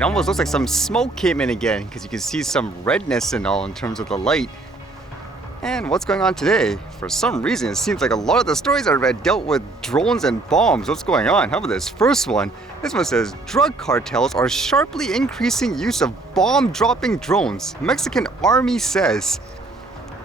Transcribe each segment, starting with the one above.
It almost looks like some smoke came in again because you can see some redness and all in terms of the light. And what's going on today? For some reason, it seems like a lot of the stories I read dealt with drones and bombs. What's going on? How about this first one? This one says, drug cartels are sharply increasing use of bomb-dropping drones, Mexican army says.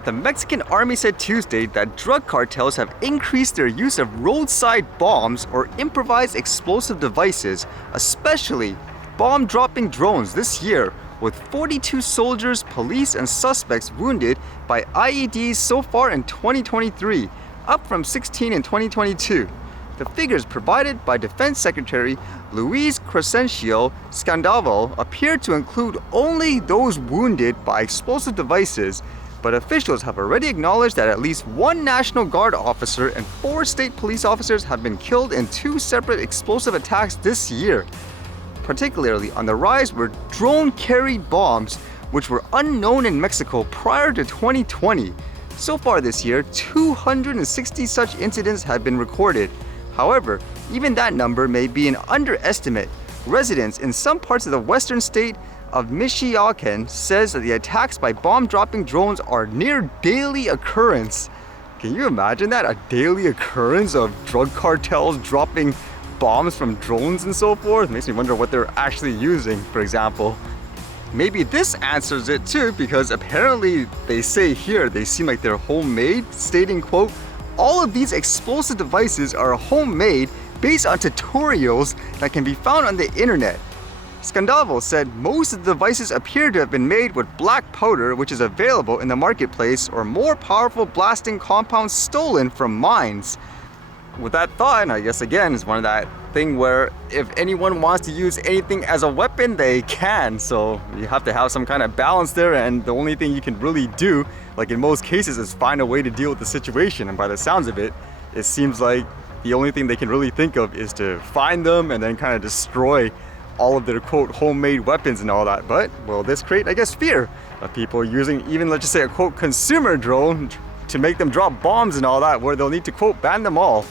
The Mexican army said Tuesday that drug cartels have increased their use of roadside bombs or improvised explosive devices, especially bomb-dropping drones this year, with 42 soldiers, police, and suspects wounded by IEDs so far in 2023, up from 16 in 2022. The figures provided by Defense Secretary Luis Crescencio Scandaval appear to include only those wounded by explosive devices, but officials have already acknowledged that at least one National Guard officer and 4 state police officers have been killed in 2 separate explosive attacks this year. Particularly on the rise were drone-carried bombs, which were unknown in Mexico prior to 2020. So far this year, 260 such incidents have been recorded. However, even that number may be an underestimate. Residents in some parts of the western state of Michoacan says that the attacks by bomb-dropping drones are near daily occurrence. Can you imagine that? A daily occurrence of drug cartels dropping bombs from drones and so forth? Makes me wonder what they're actually using, for example. Maybe this answers it too, because apparently they say here they seem like they're homemade, stating, quote, all of these explosive devices are homemade based on tutorials that can be found on the internet. Scandaval said most of the devices appear to have been made with black powder, which is available in the marketplace, or more powerful blasting compounds stolen from mines. With that thought, I guess again, it's one of that thing where if anyone wants to use anything as a weapon, they can. So you have to have some kind of balance there, and the only thing you can really do, like in most cases, is find a way to deal with the situation. And by the sounds of it, it seems like the only thing they can really think of is to find them and then kind of destroy all of their, quote, homemade weapons and all that. But will this create, I guess, fear of people using even, let's just say, a, quote, consumer drone to make them drop bombs and all that, where they'll need to, quote, ban them all?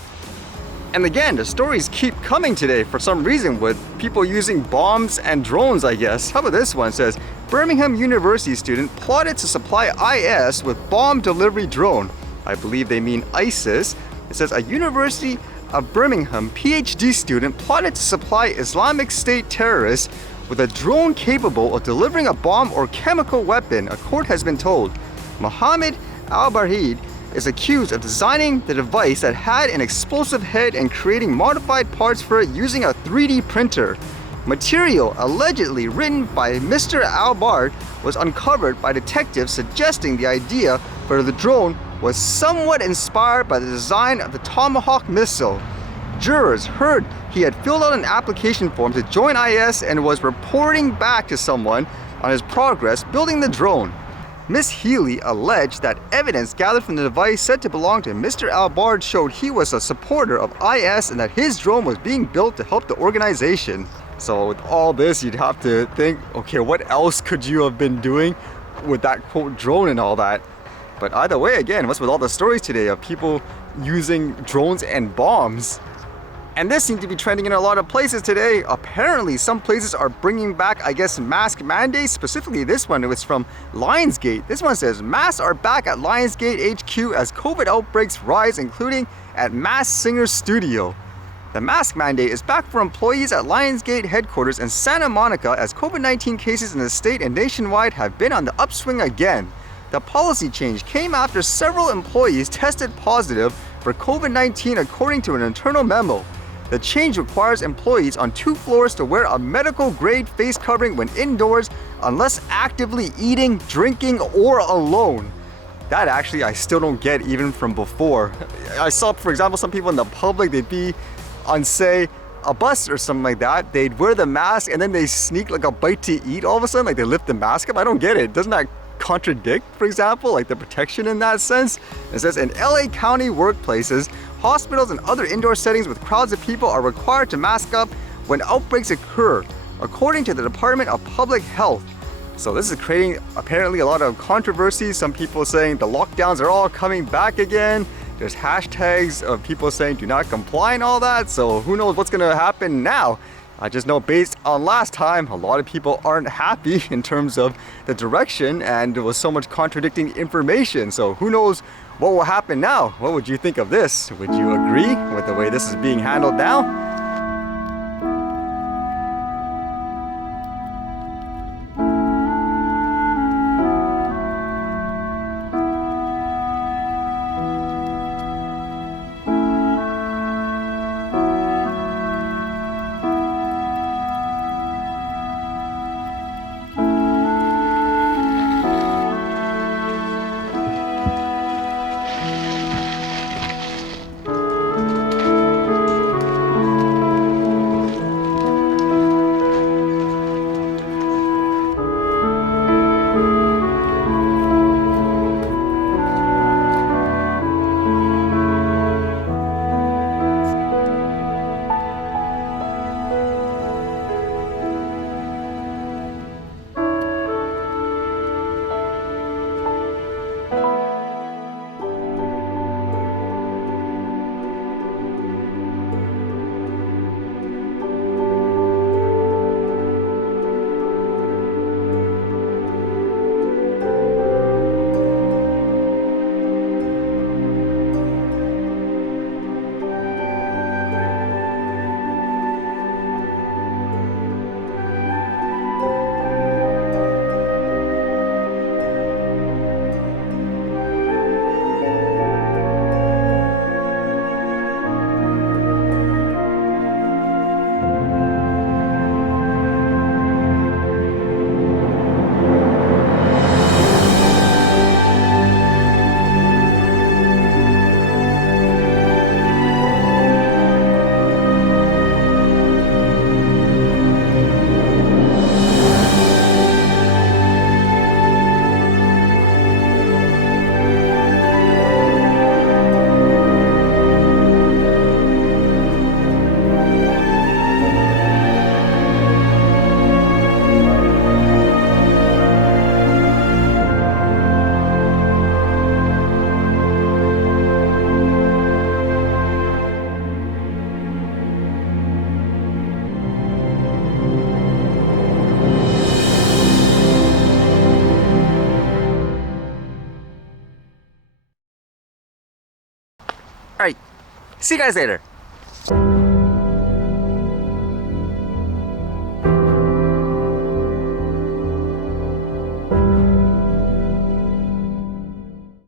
And again, the stories keep coming today for some reason with people using bombs and drones, I guess. How about this one? It says, Birmingham University student plotted to supply IS with bomb delivery drone. I believe they mean ISIS. It says, a University of Birmingham PhD student plotted to supply Islamic State terrorists with a drone capable of delivering a bomb or chemical weapon, a court has been told. Mohammed Al-Barhid is accused of designing the device that had an explosive head and creating modified parts for it using a 3D printer. Material allegedly written by Mr. Al-Bard was uncovered by detectives, suggesting the idea for the drone was somewhat inspired by the design of the Tomahawk missile. Jurors heard he had filled out an application form to join IS and was reporting back to someone on his progress building the drone. Ms. Healy alleged that evidence gathered from the device said to belong to Mr. Al-Bard showed he was a supporter of IS and that his drone was being built to help the organization. So with all this, you'd have to think, okay, what else could you have been doing with that, quote, drone and all that? But either way, again, what's with all the stories today of people using drones and bombs? And this seems to be trending in a lot of places today. Apparently, some places are bringing back, I guess, mask mandates. Specifically, this one, it was from Lionsgate. This one says, masks are back at Lionsgate HQ as COVID outbreaks rise, including at Masked Singer Studio. The mask mandate is back for employees at Lionsgate headquarters in Santa Monica as COVID-19 cases in the state and nationwide have been on the upswing again. The policy change came after several employees tested positive for COVID-19 according to an internal memo. The change requires employees on 2 floors to wear a medical-grade face covering when indoors unless actively eating, drinking, or alone. That actually I still don't get even from before. I saw, for example, some people in the public, they'd be on, say, a bus or something like that. They'd wear the mask and then they sneak like a bite to eat all of a sudden, like they lift the mask up. I don't get it. Doesn't that contradict, for example, like the protection in that sense? It says in LA County workplaces, hospitals and other indoor settings with crowds of people are required to mask up when outbreaks occur, according to the Department of Public Health. So this is creating apparently a lot of controversy. Some people saying the lockdowns are all coming back again. There's hashtags of people saying do not comply and all that. So who knows what's going to happen now? I just know based on last time, a lot of people aren't happy in terms of the direction, and there was so much contradicting information. So who knows what will happen now? What would you think of this? Would you agree with the way this is being handled now? Alright, see you guys later.